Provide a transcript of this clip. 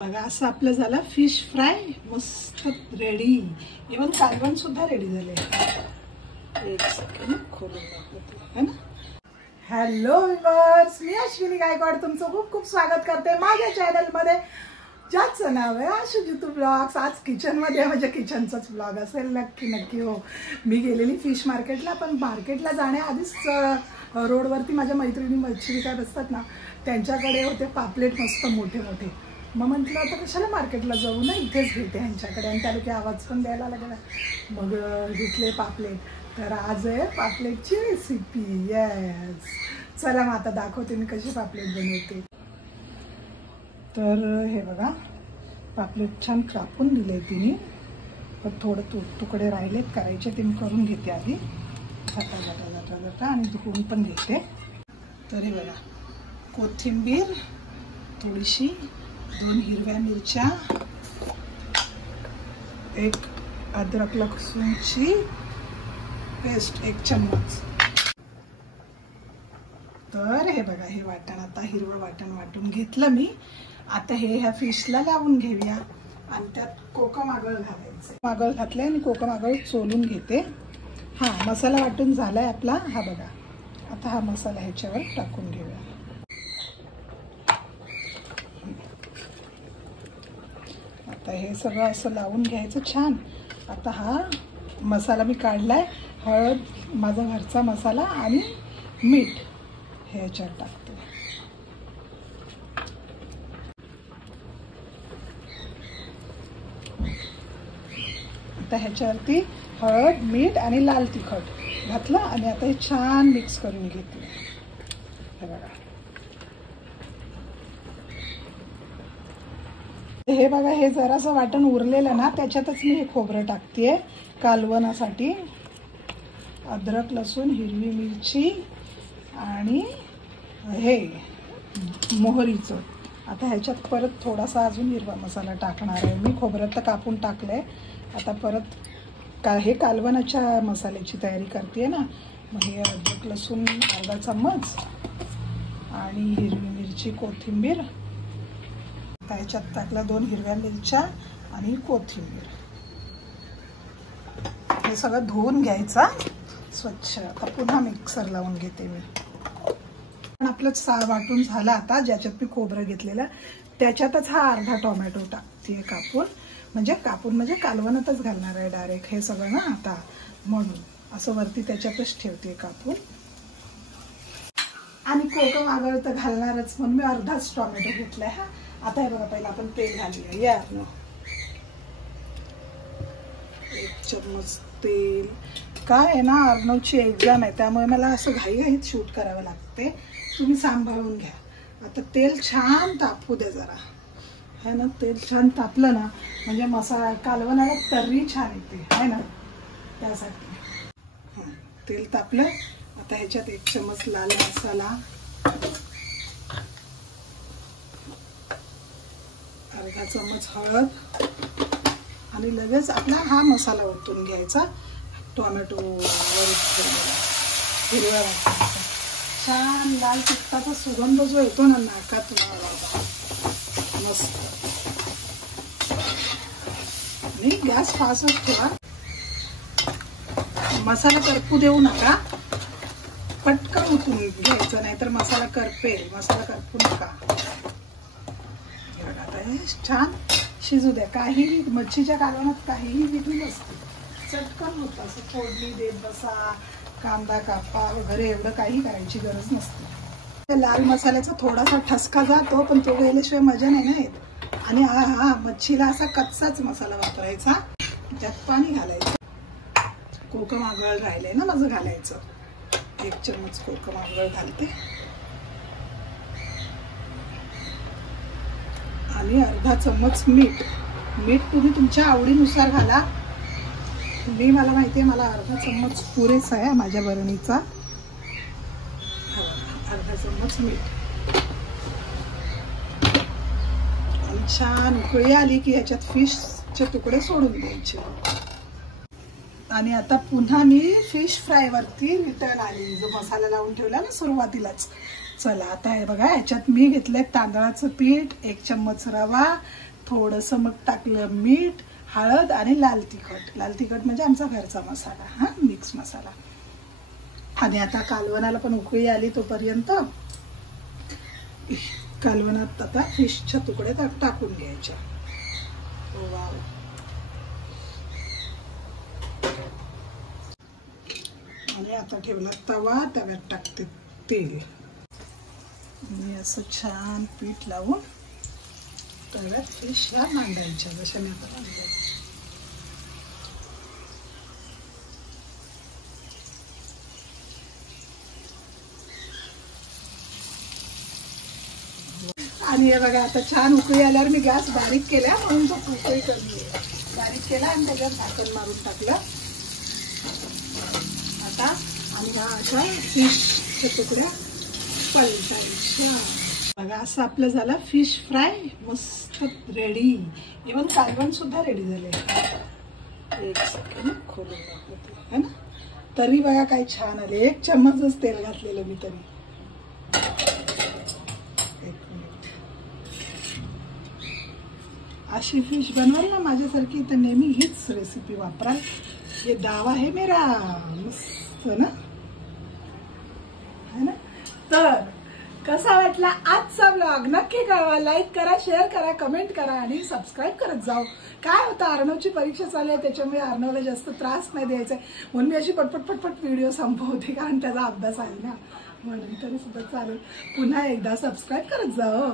बघा असं आपलं झालं फिश फ्राय मस्त रेडी. इवन कालवण सुद्धा रेडी झाले. एक सेकंड खोलून दाखवते है ना. हॅलो व्ह्यूअर्स, मी अश्विनी गायकवाड तुमचं खूप खूप स्वागत करते माझ्या चॅनल मध्ये, ज्याचं नाव आहे आशू जितू ब्लॉग्स. आज किचन मध्ये माझ्या किचनचाच ब्लॉग असेल. नक्की हो. मी गेलेली फिश मार्केटला, पण मार्केटला जाण्याआधीच रोडवरती माझ्या मैत्रिणी मच्छी विकत असतात ना, त्यांच्याकडे होते पापलेट मस्त मोठे मोठे. मग म्हटलं आता कशाला मार्केटला जाऊ ना, इथेच घेते ह्यांच्याकडे. आणि त्या लोक आवाज पण द्यायला लागला. मग घेतले पापलेट. तर आज आहे पापलेटची रेसिपी. येस, चला मग आता दाखवते मी कशी पापलेट बनवते. तर हे बघा, पापलेट छान कापून दिले तिने, पण थोडं तुकडे राहिलेत करायचे, ते मी करून घेते आधी जाता आणि धुवून पण घेते. तर हे बघा, कोथिंबीर थोडीशी, 2 हिरव्या मिरच्या, एक अद्रक लसूणची पेस्ट 1 चम्मच. तर हे बघा, हे वाटण आता हिरवं वाटण वाटून घेतलं मी. आता हे ह्या फिशला लावून घेऊया आणि त्यात कोकम आगळ घालायचं. आगळ घातले आणि कोकम आगळ चोलून घेते. हा मसाला वाटून झालाय आपला. हा बघा, आता हा मसाला ह्याच्यावर टाकून घेऊया. आता हे सगळं असं लावून घ्यायचं छान. आता हा मसाला मी काढलाय, हळद, माझा घरचा मसाला आणि मीठ हे ह्याच्यात टाकते. आता ह्याच्यावरती हळद, मीठ आणि लाल तिखट घातलं आणि आता हे छान मिक्स करून घेतलं. हे बघा, हे बघा, हे जरासं वाटण उरलेलं ना, त्याच्यातच मी हे खोबरं टाकतेय कालवणासाठी. अद्रक लसूण, हिरवी मिरची आणि हे मोहरीचं. आता ह्याच्यात परत थोडासा अजून हिरवा मसाला टाकणार आहे मी. खोबरं तर कापून टाकलंय. आता परत हे कालवणाच्या मसाल्याची तयारी करते ना. मग हे अद्रक लसूण अर्धा चम्मच आणि हिरवी मिरची, कोथिंबीर. ह्याच्यात टाकला 2 हिरव्या मिरच्या आणि कोथिंबीर. हे सगळं धुवून घ्यायचा स्वच्छ. आता पुन्हा मिक्सर लावून घेते मी. आपलं वाटून झालं. आता ज्याच्यात मी खोबरं घेतलेलं त्याच्यातच हा अर्धा टोमॅटो टाकते कापून. म्हणजे कालवणातच घालणार आहे डायरेक्ट हे सगळं ना आता, म्हणून असं वरती त्याच्यातच ठेवते कापून. आणि कोकम आगळ तर घालणारच म्हणून मी अर्धाच टोमॅटो घेतलाय. हा आता हे बघा, पहिला आपण तेल घालूया. या 1 चम्मच तेल. काय आहे ना, अर्णवची एक्झाम आहे, त्यामुळे मला असं घाईघाईत शूट करावं लागते. तुम्ही सांभाळून घ्या. आता तेल छान तापू द्या जरा, है ना. तेल छान तापलं ना म्हणजे मसाला कालवणाला तर्री छान येते, है ना, त्यासाठी. तेल तापलं. आता ह्याच्यात 1 चम्मच लाल मसाला, अर्धा चम्मच हळद आणि लगेच आपला हा मसाला ओतून घ्यायचा. टोमॅटो हिरव्या वाटण्याचा छान लाल तिखटाचा सुगंध जो येतो ना नाकात मस्त. आणि गॅस फास्टच ठेवा. मसाला करपू देऊ नका, पटकन ओतून घ्यायचं, नाहीतर मसाला करपेल. मसाला करपू नका. आता हे छान शिजू द्या. काही मच्छीच्या कालवणात काहीही विधी नसते, चटकन होतं. असं फोडणी देत बसा, कांदा कापा वगैरे एवढं काही करायची गरज नसते. लाल मसाल्याचा थोडासा ठसका जातो, पण तो गेल्याशिवाय मजा नाही ना येत. आणि हा मच्छीला असा कच्चाच मसाला वापरायचा. त्यात पाणी घालायचं. कोकम आगळ राहिलंय ना माझं घालायचं. 1 चम्मच कोकम आगळ घालते आणि अर्धा चम्मच मीठ. मीठ तुम्ही तुमच्या आवडीनुसार घाला. मला माहिती आहे, मला अर्धा चम्मच पुरेसा आहे माझ्या बरणीचा. अर्धा चम्मच मीठ. आणि छान उकळी आली की ह्याच्यात फिशचे तुकडे सोडून द्यायचे. आणि आता पुन्हा मी फिश फ्राय वरती रिटर्न आली, जो मसाला लावून ठेवला ना सुरुवातीलाच. चला आता हे बघा, ह्याच्यात मी घेतलंय तांदळाचं पीठ, 1 चम्मच रवा, थोडंसं मग टाकलं मीठ, हळद आणि लाल तिखट. लाल तिखट म्हणजे आमचा घरचा मसाला, हा मिक्स मसाला. आणि आता कालवणाला पण उकळी आली तोपर्यंत कालवणात आता फिशच्या तुकडे टाकून घ्यायच्या. वाव. आणि आता ठेवला तवा, तव्यात टाकते तेल आणि असं छान पीठ लावून तव्यात फिशला मांडायच्या, जशा मी आता मांडायचं. आणि हे बघा आता छान उकळी आल्यावर मी गॅस बारीक केला म्हणून तो उकळी कमी आहे. बारीक केला आणि त्याच्यावर झाकण मारून टाकलं. आता आणि हा अशा फिशच्या तुकड्या पलटायच्या. बघा असं आपलं झालं फिश फ्राय मस्त रेडी. इव्हन कालवण सुद्धा रेडी झाले. एक सेकंड खोलून दाखवते है ना. तरी बघा काय छान आले. 1 चम्मचच तेल घातलेलं मी तरी. अशी फिश बनवाल ना माझ्यासारखी तर नेहमी हीच रेसिपी वापराल. हे दावा आहे मेरा. मस्त ना है ना. तर कसा वाटला आजचा व्लॉग नक्की कळवा. लाईक करा, शेअर करा, कमेंट करा आणि सबस्क्राईब करत जाऊ. काय होतं अर्णवची परीक्षा चालू आहे त्याच्यामुळे अर्णवला जास्त त्रास नाही द्यायचा म्हणून मी अशी पटपट व्हिडिओ संपवते, कारण त्याचा अभ्यास आहे ना म्हणून. तरी सुद्धा चालेल. पुन्हा एकदा सबस्क्राईब करत जाऊ.